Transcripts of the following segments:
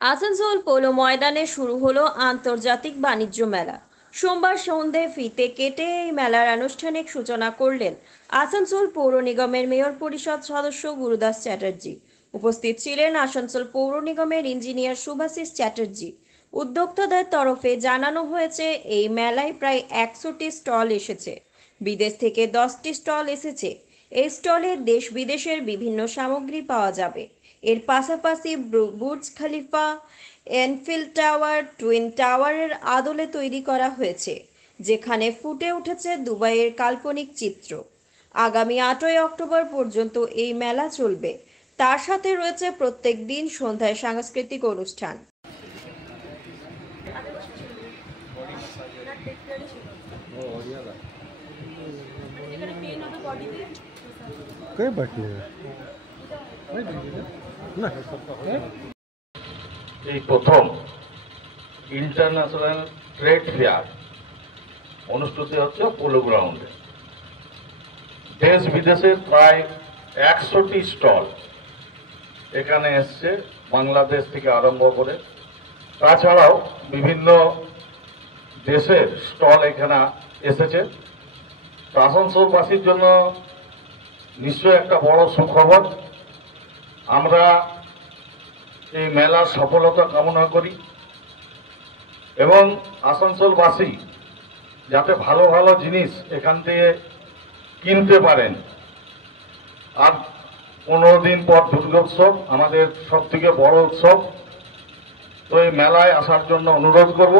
Asansol polo ময়দানে শুরু হলো আন্তর্জাতিক বাণিজ্য মেলা। সোমবার সন্ধে ফিতে কেটে এই মেলার আনুষ্ঠানিক সূচনা করলেন আসানসোল পৌর নিগমের মেয়র পরিষদ সদস্য গুরুদাস চ্যাটার্জি। উপস্থিত ছিলেন আসানসোল পৌর নিগমের ইঞ্জিনিয়ার শুভাশিস চ্যাটার্জি। উদ্যোক্তাদের তরফে জানানো হয়েছে এই মেলায় প্রায় 100টি স্টল এসেছে। বিদেশ থেকে 10টি স্টল এসেছে। এই স্টলে দেশ বিদেশের বিভিন্ন সামগ্রী পাওয়া যাবে। এর পাশাপাশি বুর্জ খলিফা, এনফিল টাওয়ার, টুইন টাওয়ারের আদলে তৈরি করা হয়েছে, যেখানে ফুটে উঠেছে দুবাইয়ের কাল্পনিক চিত্র। আগামী 8ই অক্টোবর পর্যন্ত এই মেলা চলবে। তার সাথে রয়েছে প্রত্যেক দিন সন্ধ্যায় সাংস্কৃতিক অনুষ্ঠান। कई बाकी है ना এই প্রথম ইন্টারন্যাশনাল ট্রেড ফেয়ার অনুষ্ঠিত হচ্ছে পোলো গ্রাউন্ডে। দেশ বিদেশের প্রায় 100টি স্টল এখানে এসছে, বাংলাদেশ থেকে আরম্ভ করে। তাছাড়াও বিভিন্ন দেশের স্টল এখানে এসেছে। আসানসোলবাসীর জন্য নিশ্চয় একটা বড় সুখবর। আমরা এই মেলার সফলতা কামনা করি এবং আসানসোলবাসী যাতে ভালো ভালো জিনিস এখান থেকে কিনতে পারেন। আর 15 দিন পর দুর্গোৎসব, আমাদের সব থেকে বড় উৎসব। তো এই মেলায় আসার জন্য অনুরোধ করব।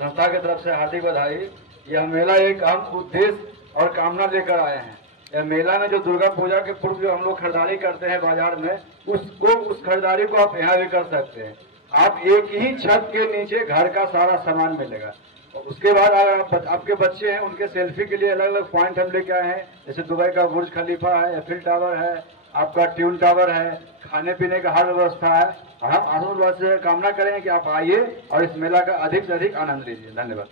संस्था की तरफ से हार्दिक बधाई। यह मेला एक अहम उद्देश्य और कामना लेकर आए हैं। यह मेला में जो दुर्गा पूजा के पूर्व जो हम लोग खरीदारी करते हैं बाजार में, उस खरीदारी को आप यहाँ भी कर सकते हैं। आप एक ही छत के नीचे घर का सारा सामान मिलेगा। और उसके बाद अगर आपके बच्चे हैं, उनके सेल्फी के लिए अलग अलग पॉइंट हम लेके आए हैं। जैसे दुबई का बुर्ज खलीफा है, एफिल टावर है, आपका ट्यून टावर है, खाने पीने का हर व्यवस्था है। हम आसानसोल से कामना करेंगे कि आप आइए और इस मेला का अधिक से अधिक आनंद लीजिए। धन्यवाद।